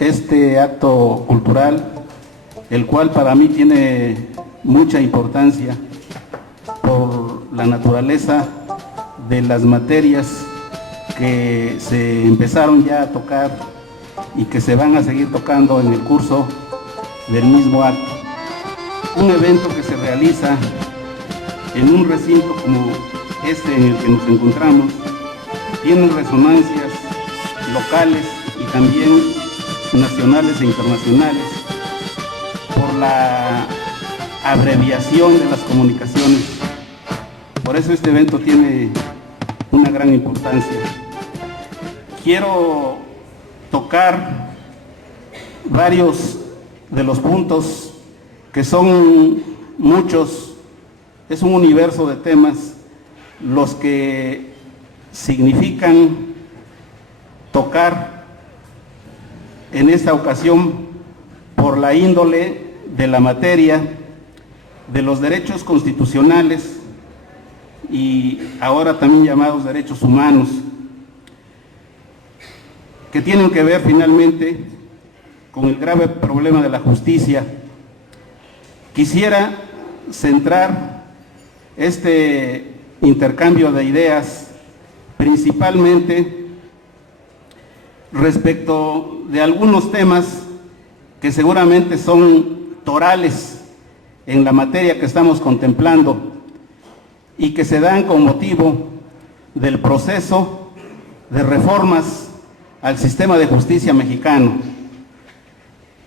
este acto cultural, el cual para mí tiene mucha importancia por la naturaleza de las materias que se empezaron ya a tocar y que se van a seguir tocando en el curso del mismo acto. Un evento que se realiza en un recinto como este en el que nos encontramos tiene resonancias locales y también nacionales e internacionales por la abreviación de las comunicaciones. Por eso este evento tiene una gran importancia. Quiero tocar varios de los puntos que son muchos, es un universo de temas los que significan tocar en esta ocasión por la índole de la materia, de los derechos constitucionales y ahora también llamados derechos humanos, que tienen que ver finalmente con el grave problema de la justicia. Quisiera centrar este intercambio de ideas principalmente respecto de algunos temas que seguramente son torales en la materia que estamos contemplando y que se dan con motivo del proceso de reformas al sistema de justicia mexicano,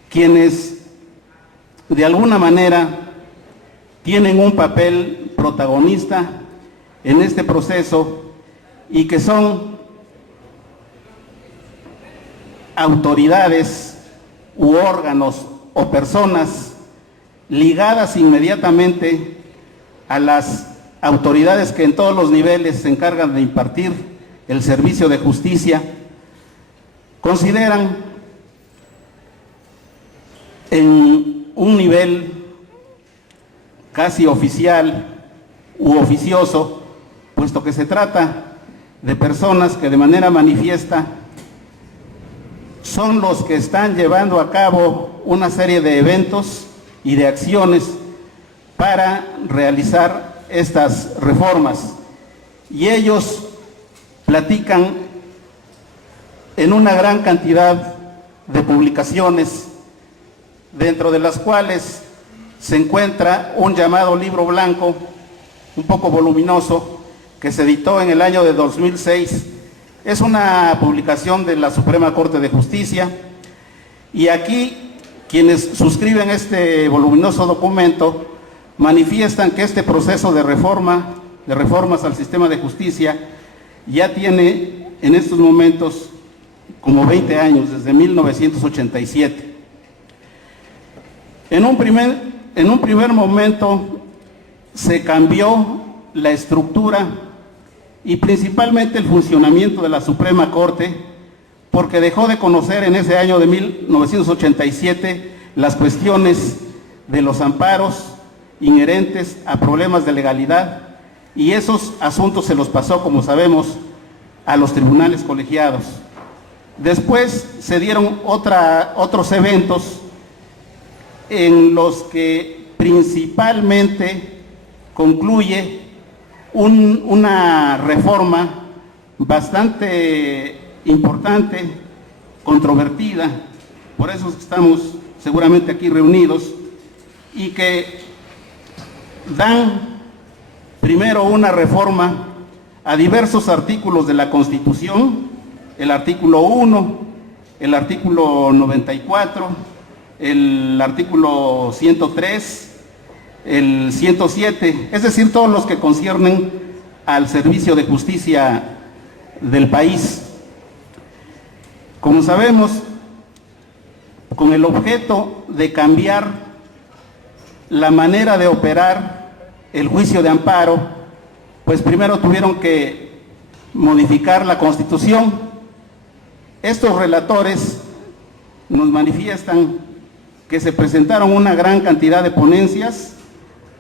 quienes de alguna manera tienen un papel protagonista en este proceso y que son autoridades u órganos o personas ligadas inmediatamente a las autoridades que en todos los niveles se encargan de impartir el servicio de justicia, consideran en un nivel casi oficial u oficioso, puesto que se trata de personas que de manera manifiesta son los que están llevando a cabo una serie de eventos y de acciones para realizar estas reformas. Y ellos platican en una gran cantidad de publicaciones, dentro de las cuales se encuentra un llamado libro blanco, un poco voluminoso, que se editó en el año de 2006. Es una publicación de la Suprema Corte de Justicia, y aquí quienes suscriben este voluminoso documento manifiestan que este proceso de reformas al sistema de justicia ya tiene en estos momentos como 20 años, desde 1987. En un primer momento se cambió la estructura y principalmente el funcionamiento de la Suprema Corte, porque dejó de conocer en ese año de 1987 las cuestiones de los amparos inherentes a problemas de legalidad, y esos asuntos se los pasó, como sabemos, a los tribunales colegiados. Después se dieron otros eventos en los que principalmente concluye una reforma bastante importante, controvertida, por eso estamos seguramente aquí reunidos, y que dan primero una reforma a diversos artículos de la Constitución, el artículo 1, el artículo 94, el artículo 103, el 107, es decir, todos los que conciernen al servicio de justicia del país. Como sabemos, con el objeto de cambiar la manera de operar el juicio de amparo, pues primero tuvieron que modificar la Constitución. Estos relatores nos manifiestan que se presentaron una gran cantidad de ponencias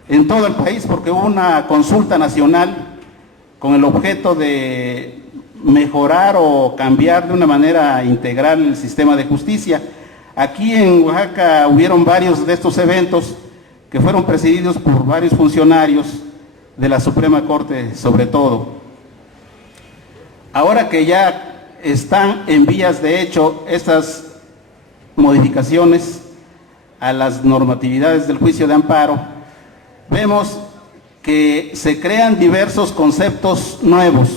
en todo el país, porque hubo una consulta nacional con el objeto de mejorar o cambiar de una manera integral el sistema de justicia. Aquí en Oaxaca hubieron varios de estos eventos que fueron presididos por varios funcionarios de la Suprema Corte, sobre todo. Ahora que ya están en vías de hecho estas modificaciones a las normatividades del juicio de amparo, vemos que se crean diversos conceptos nuevos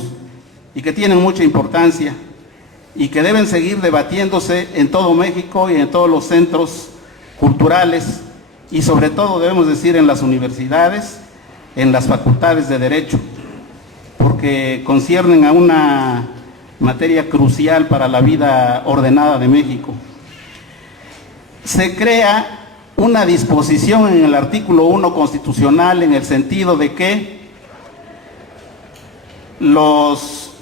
y que tienen mucha importancia y que deben seguir debatiéndose en todo México y en todos los centros culturales y sobre todo debemos decir en las universidades, en las facultades de Derecho, porque conciernen a una materia crucial para la vida ordenada de México. Se crea una disposición en el artículo 1 constitucional en el sentido de que los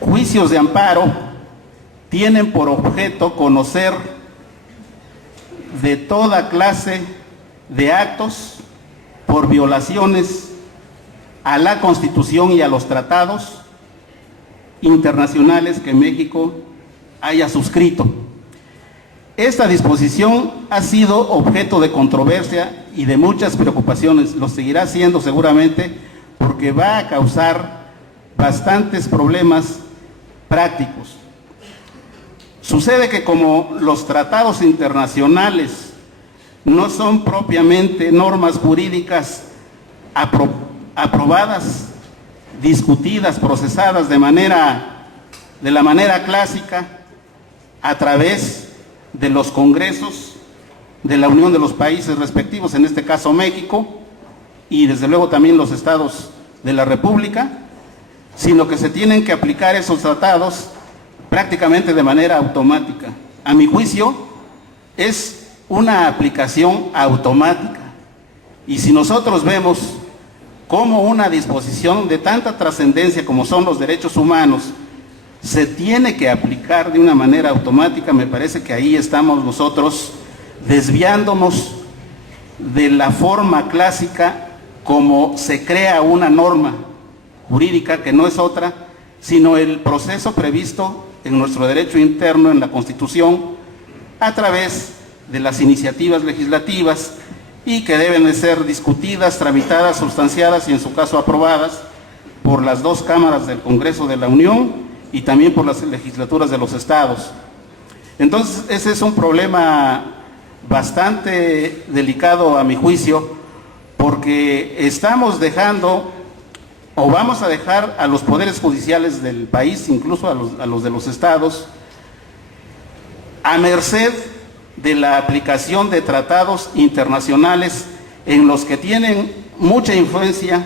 juicios de amparo tienen por objeto conocer de toda clase de actos por violaciones a la Constitución y a los tratados internacionales que México haya suscrito. Esta disposición ha sido objeto de controversia y de muchas preocupaciones, lo seguirá siendo seguramente porque va a causar bastantes problemas prácticos. Sucede que como los tratados internacionales no son propiamente normas jurídicas aprobadas, discutidas, procesadas de la manera clásica a través de los congresos de la Unión de los Países respectivos, en este caso México, y desde luego también los estados de la República, sino que se tienen que aplicar esos tratados prácticamente de manera automática. A mi juicio, es una aplicación automática. Y si nosotros vemos cómo una disposición de tanta trascendencia como son los derechos humanos se tiene que aplicar de una manera automática, me parece que ahí estamos nosotros desviándonos de la forma clásica como se crea una norma jurídica que no es otra, sino el proceso previsto en nuestro derecho interno, en la Constitución, a través de las iniciativas legislativas y que deben de ser discutidas, tramitadas, sustanciadas y en su caso aprobadas por las dos cámaras del Congreso de la Unión y también por las legislaturas de los estados. Entonces, ese es un problema bastante delicado a mi juicio, porque estamos dejando, o vamos a dejar a los poderes judiciales del país, incluso a los de los estados, a merced de la aplicación de tratados internacionales en los que tienen mucha influencia,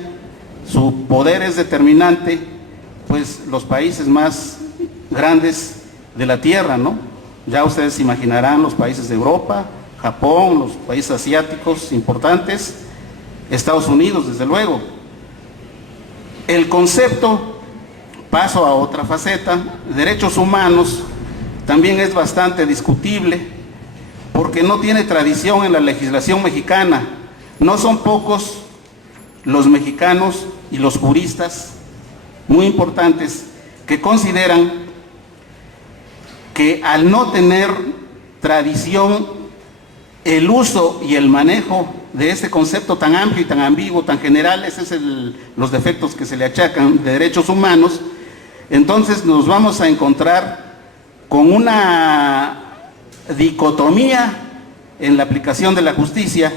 su poder es determinante, pues los países más grandes de la tierra, ¿no? Ya ustedes imaginarán los países de Europa, Japón, los países asiáticos importantes, Estados Unidos, desde luego. El concepto, paso a otra faceta, derechos humanos, también es bastante discutible, porque no tiene tradición en la legislación mexicana. No son pocos los mexicanos y los juristas muy importantes que consideran que al no tener tradición el uso y el manejo de este concepto tan amplio y tan ambiguo, tan general, esos son los defectos que se le achacan de derechos humanos, entonces nos vamos a encontrar con una dicotomía en la aplicación de la justicia,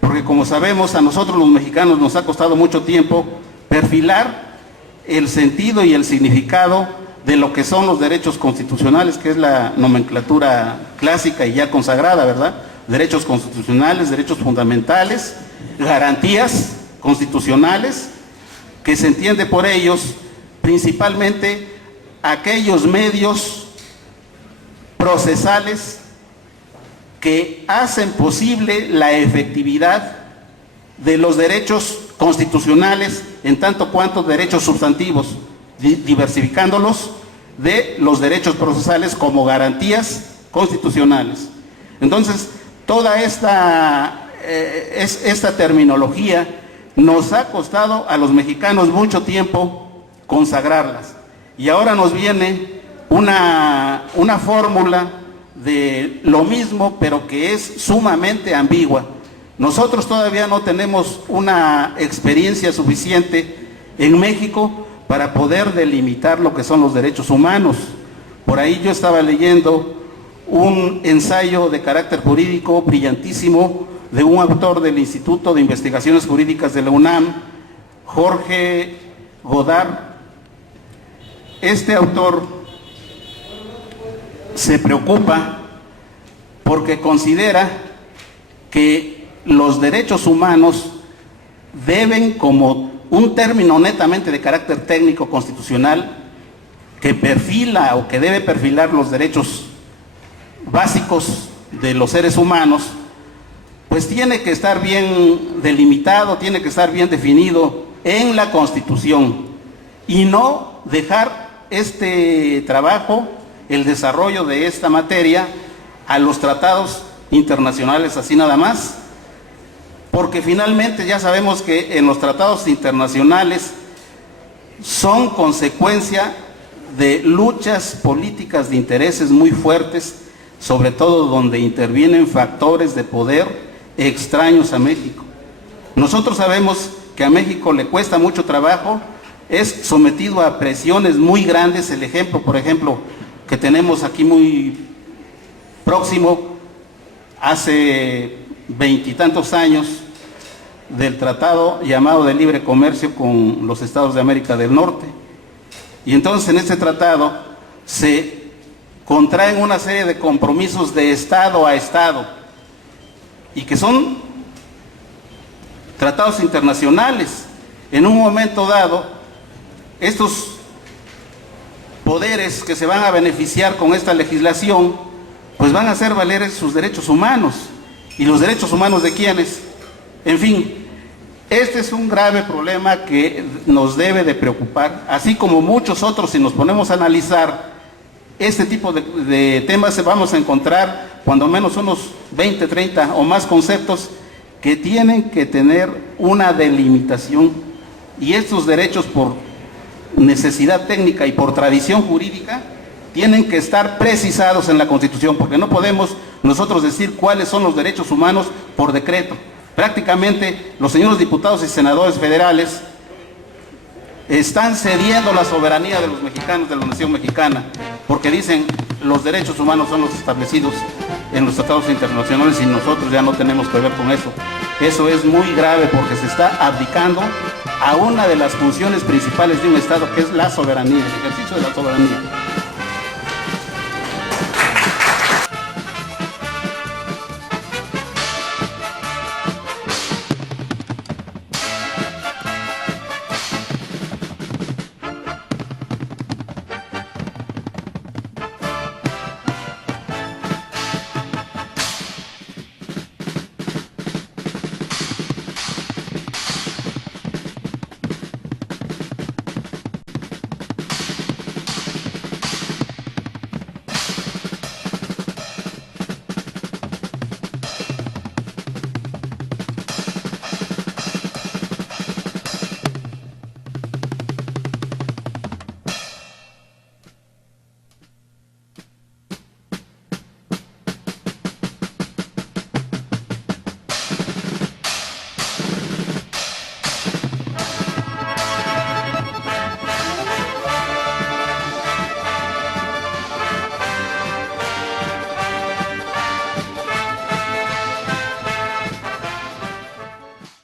porque como sabemos a nosotros los mexicanos nos ha costado mucho tiempo perfilar el sentido y el significado de lo que son los derechos constitucionales, que es la nomenclatura clásica y ya consagrada, ¿verdad? Derechos constitucionales, derechos fundamentales, garantías constitucionales, que se entiende por ellos principalmente aquellos medios procesales que hacen posible la efectividad de los derechos constitucionales en tanto cuanto derechos sustantivos, diversificándolos de los derechos procesales como garantías constitucionales. Entonces, toda esta terminología nos ha costado a los mexicanos mucho tiempo consagrarlas. Y ahora nos viene una fórmula de lo mismo, pero que es sumamente ambigua. Nosotros todavía no tenemos una experiencia suficiente en México para poder delimitar lo que son los derechos humanos. Por ahí yo estaba leyendo un ensayo de carácter jurídico brillantísimo de un autor del Instituto de Investigaciones Jurídicas de la UNAM, Jorge Godard. Este autor se preocupa porque considera que los derechos humanos deben, como un término netamente de carácter técnico constitucional, que perfila o que debe perfilar los derechos básicos de los seres humanos, pues tiene que estar bien delimitado, tiene que estar bien definido en la Constitución y no dejar este trabajo, el desarrollo de esta materia, a los tratados internacionales así nada más, porque finalmente ya sabemos que en los tratados internacionales son consecuencia de luchas políticas de intereses muy fuertes, sobre todo donde intervienen factores de poder extraños a México. Nosotros sabemos que a México le cuesta mucho trabajo, es sometido a presiones muy grandes. El ejemplo, por ejemplo, que tenemos aquí muy próximo, hace 20 y tantos años, del tratado llamado de libre comercio con los estados de América del Norte. Y entonces en este tratado se contraen una serie de compromisos de estado a estado, y que son tratados internacionales. En un momento dado, estos poderes que se van a beneficiar con esta legislación, pues van a hacer valer sus derechos humanos. ¿Y los derechos humanos de quiénes? En fin, este es un grave problema que nos debe de preocupar, así como muchos otros. Si nos ponemos a analizar este tipo de temas, vamos a encontrar cuando menos unos 20, 30 o más conceptos que tienen que tener una delimitación, y estos derechos, por necesidad técnica y por tradición jurídica, tienen que estar precisados en la Constitución, porque no podemos nosotros decir cuáles son los derechos humanos por decreto. Prácticamente los señores diputados y senadores federales están cediendo la soberanía de los mexicanos, de la nación mexicana, porque dicen los derechos humanos son los establecidos en los tratados internacionales y nosotros ya no tenemos que ver con eso. Eso es muy grave, porque se está abdicando a una de las funciones principales de un Estado, que es la soberanía, el ejercicio de la soberanía.